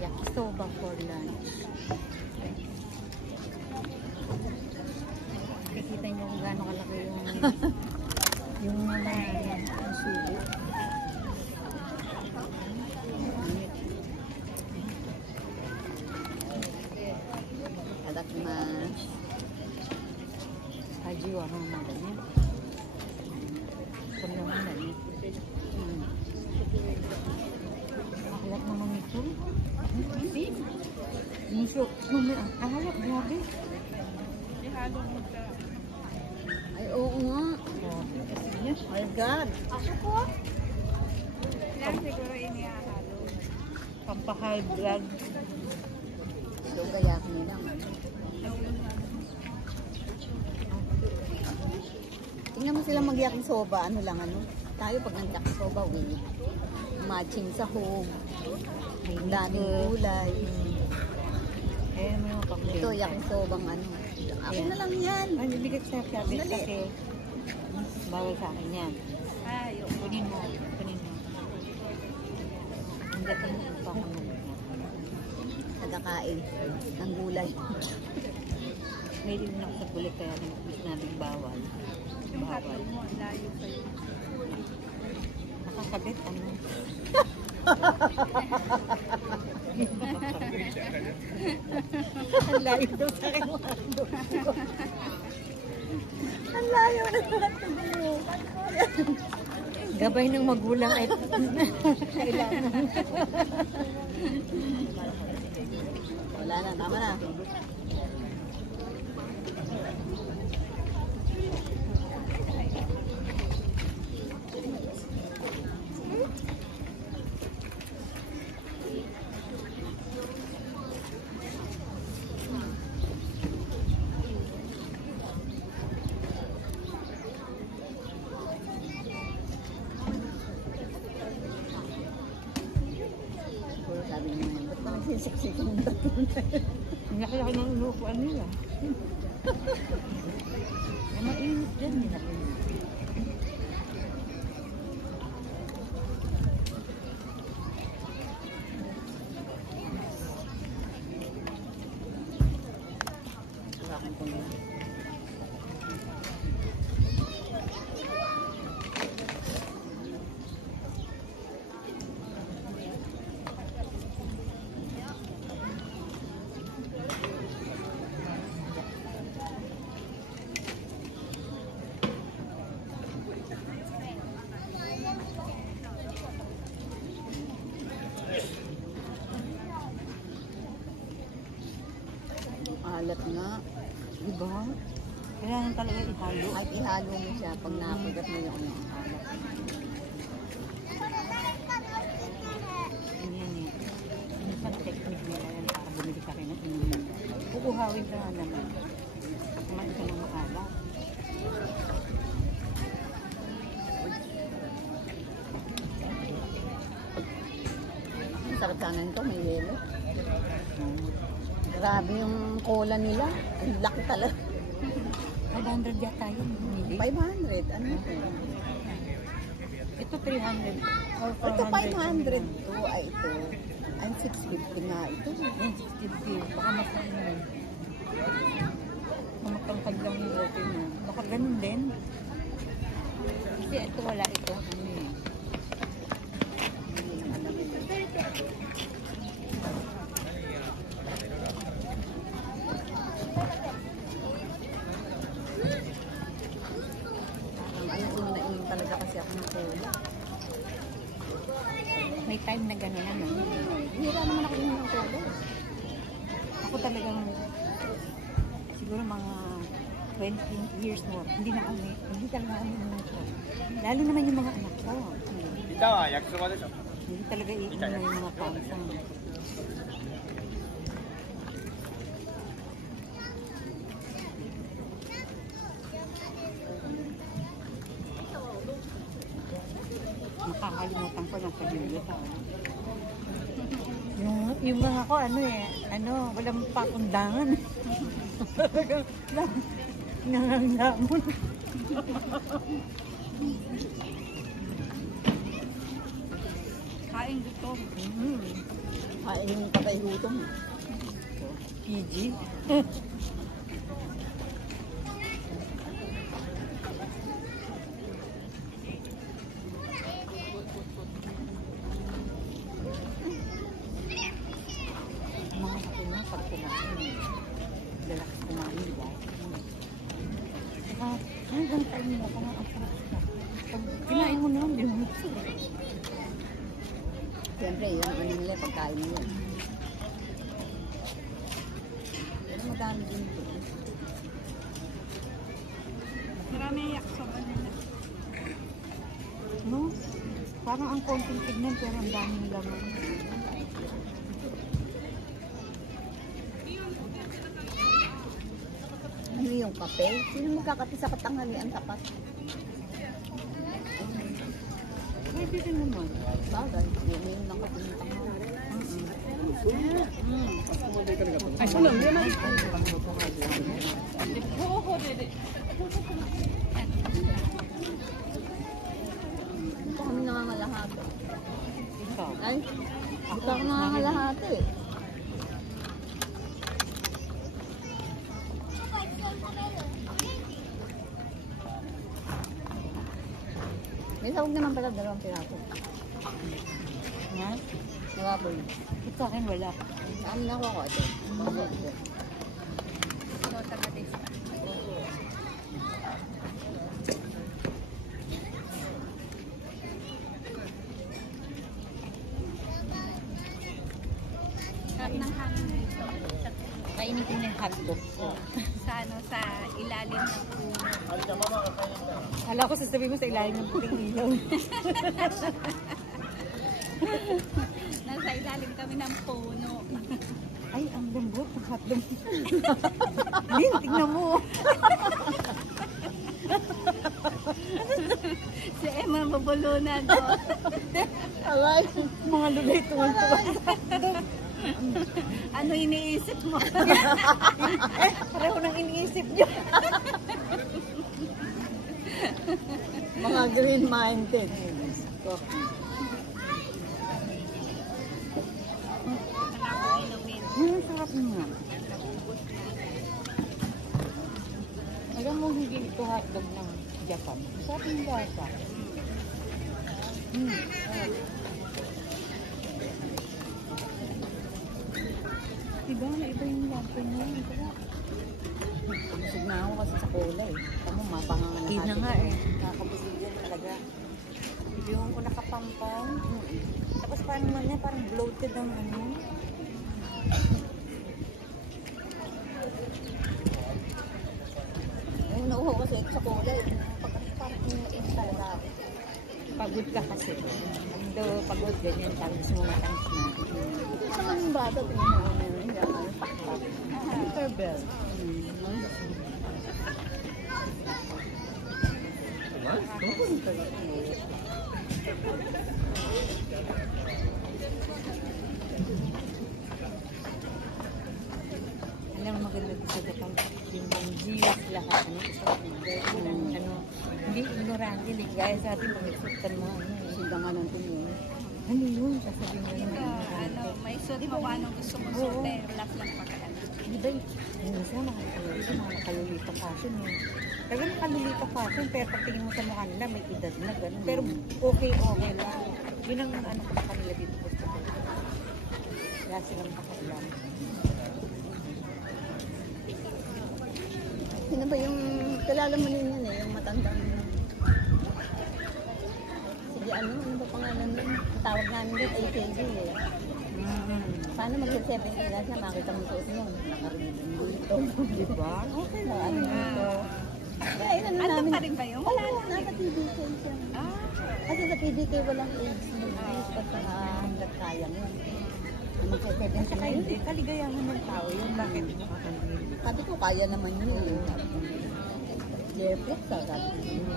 yakisoba for lunch. Kikita nyo kung gaano kalaki yung sugo. Tadakimasu. Haji wa hamada ne. Kono naman ne. Ahalap naman ito. Miso, ahalap, grabe. Ihalo mo sa... Ay, oo nga. My God. Ako po? Yan siguro inihahalo. Pampahigh blood. So, kaya ako nila. Tingnan mo sila mag-yakisoba. Ano lang, ano? Tayo pag nag-yakisoba, matching sa home. May daming gulay. Eh, may mga pang ito, yakisobang ano. Ako na lang yan. Ay, bibigay ko sa sabi kasi bawal sa akin yan. Ay, Kunin mo. Ang gatang pa ako nagkakain ng gulay. May rin ako sa gulay kaya nabing bawal. yung hatol mo, ang layo sa'yo. Nakakabit, ano? Ang layo daw sa akin. Ang layo na mo. Gabay ng magulang ay kailangan. Wala na, tama na. Sabi niya, ba't parang sinisik-sikin yung tattoo na yun? Ang laki-laki ng inuupuan nila. Ay, mainit dyan nila. Surakin ko nila. Alat nga. Diba? Kailangan talaga ihalo. At ihalo mo siya pag nakagat mo yung alat. Yan eh. Minsan technique nila yan para bumili ka rin ng inumin. Pukuhawin ka nga naman. Kumain ka ng maalat. Sarap sana nito, may yelo. Grabe yung cola nila. Ang laki talaga. 500 yata yun. 500? Ano ito? Ito 300. Ito 500 to. Ay ito. Ay 650 nga ito. 650. Baka mas na yun. Kumakangkad lang yung water na. Baka ganun din. Kasi ito wala ito. Ano yun? Talaga kasi ako ng cola. May time na gano'n ano. Hira naman ako ng cola. Ako talagang siguro mga 20 years more. Hindi talaga kami ng cola. Lalo naman yung mga anak ko. Hindi talaga iinom yung mga pangsang. Makakalimutan ko ng pamilya pa. Yung mga ko, walang pakundangan. Nanganglamon. Kain kain gutom. Kain yung patay gutom. PG. Mga kapina pag kumain. Lalaki kumain, di ba? Saka hanggang time nila pa nga ang sarap na. Pag kinain mo naman, di mo mixer. Siyempre, yun ano nila, pagkain nila. Pero madami din ito. Marami yung yakisoba nila. No? Parang ang konting tignan pero ang daming laman. Ano yung kape? Sino magkakape sa katanghalian tapat? Pwede rin naman. Bagay. Yun lang kape ng tanghalian. Ay, sulam. Yan ay. Oo, dede. Ito kami nangangalahati. Ay, ito ako nangangalahati. May sahog naman pala, 2 piraso. Ha? Nawaboy. Ito sa akin wala. Saan na ako ito? Ito, taga-taste. Sarap ng hangin dito. Kainitin ng hotdog. Sa ano, sa ilalim ng puno. Kala ko sasabihin mo sa ilalim ng puting ilaw. Nasa ilalim kami ng puno. Ay, ang lambot ng hotdog. Lin, tignan mo. Si Emma mabulunan to. Alay, mga lulay tuwan-tuwan. Ano iniisip mo? Pareho nang iniisip niyo. Mga green-minded. Sarap nga. Alam mo, hindi ito hotdog ng Japan. Sarap yung lasa. Diba, iba yung lasa niya. Busog na ako kasi sa kulay. Tama, mapangangan na Yun na nga eh. Nakakabusog yan talaga. Yung ko nakapampang. Tapos paano man niya, parang bloated ang ano. Ayun, nauho kasi ito sa kulay. Parang nainis talaga ako. Pagod ka kasi. Ando, pagod ganyan. Tapos mo matamis na. Ito naman yung bata, tingnan mo ano yun. Ano, pakpak. Tinkerbell. Alam mo maganda dito sa Japan. Yung G's lahat. Ano, ano, hindi ignorante. Like, gaya sa atin, pag nagsutan mo, ano, Sunda nga ng tingin. ano yun? Sasabihin mo Ito, naman. ano, may suit mo kung anong gusto mo suit eh. Relax lang pagkalan. Di ba, minsan mga nakalulito fashion yun. Pero nakalulito fashion, pero pag tingin mo sa mukha nila, may edad na gano'n. Pero okay lang. Yun ang ano ko sa kanila dito gusto ko. Kaya silang pakailan. Sino ba yung, kilala mo din yun eh, yung matandang, sige ano ba pangalan nun? Ang tawag namin doon, AKG eh. Sana mag-7 na siya, makita mo suot mo, nakarinig dito. Di ba? Okay lang, ano dito. Kaya yun ano Ano namin. pa rin ba yun? Wala na, nasa PDK siya. Ah, Kasi sa PDK walang age limit, basta hanggat kaya mo. Mag-7 At siya saka hindi, kaligayahan ng tao yun. Bakit mo kakaligayahan? Sabi ko, kaya naman yun eh. Airport sa sabi ko.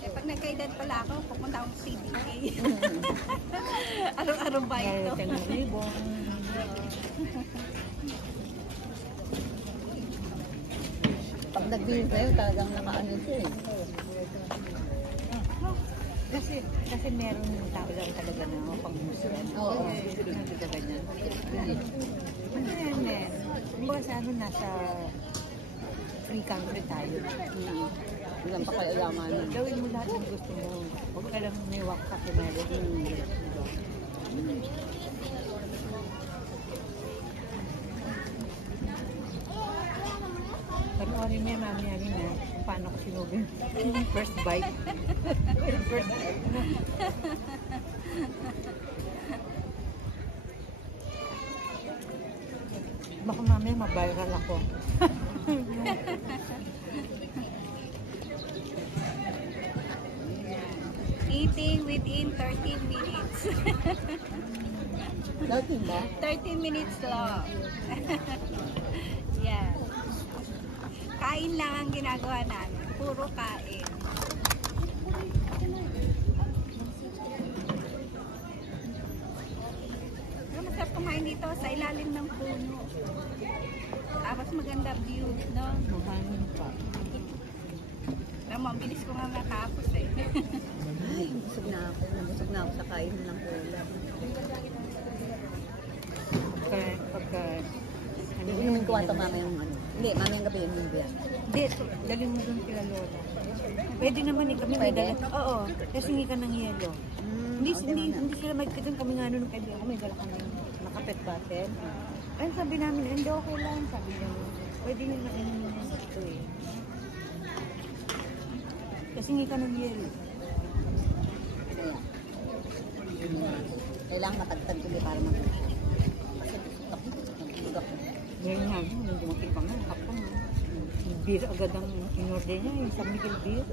eh, pag nagka-edad pala ako, pupunta akong CBK. Araw-araw ba ito? Kaya ng libong. Pag nag-view sa'yo, talagang nakaano siya eh. Kasi Kasi meron yung tao lang talaga na pang-musuan. Oo. Nagagaganyan. Ano yan eh? Kumbaga sa ano, nasa free country tayo. Ilang pa kailangan. Gawin mo lahat ng gusto mo. Huwag ka lang may waksa kumelo. Panoorin mo yan, mamaya rin na kung paano ko sinugin yung first bite. First bite. Baka mamaya ma-viral ako. Eating within 13 minutes. Dating ba? 13 minutes lang. Yan. Kain lang ang ginagawa namin. Puro kain. Pero masarap kumain dito sa ilalim ng puno. Tapos maganda view, no? Mahanin pa. Alam mo, ang bilis ko nga matapos eh. Ay, busog na ako. Nabusog na ako sa kain ng ulam. Pagka ano Hindi naman kuha ito mamaya yung ano. Hindi, mamaya gabi yun yung biyan. Hindi, dali mo dun kila Lola. Pwede naman eh, kami may Pwede? dala. Oo, kasi hindi ka ng yelo. Hindi sila magkita kami nga nun, kaya ako may dala ka ng makapet button. Ayun, sabi namin, hindi okay lang, sabi niya. Pwede nyo na ito eh. Kasi hindi ka ng yelo. Kaya. Kailangan matagtag ulit para mag-usap. Kasi busog ako. Ngayon nga, nung dumating pa nga, kapang beer agad ang in-order niya, yung San Miguel beer.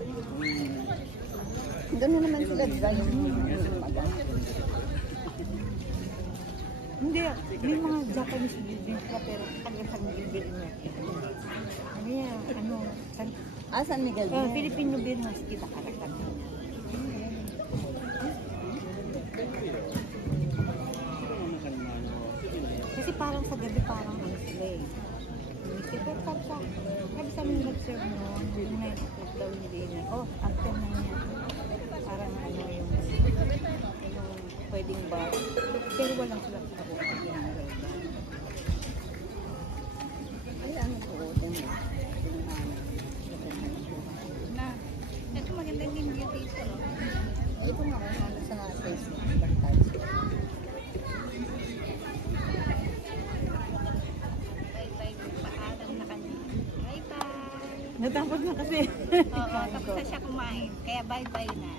Gano'n naman sila, di ba? Yung maga. Hindi, may mga Japanese beer din sila, pero hanggang San Miguel beer niya. Ano yan, ano, San Miguel din. Filipino beer mas kita karakan. Kasi parang sa gabi parang ano sila eh. Pero sabi sa amin nag-serve noon, yung 9 o'clock daw yung dinner. Oh, after na niya. Parang ano yung pwedeng bar. Pero walang sila sa buong ginagawa. Ay, ano po, din mo. Na, ito maganda din view dito. Ay, ito nga, ano sa Facebook. Bye-bye. Paalam na kanya. Bye-bye. Natapos na kasi. Oo, tapos na siya kumain. Kaya bye-bye na.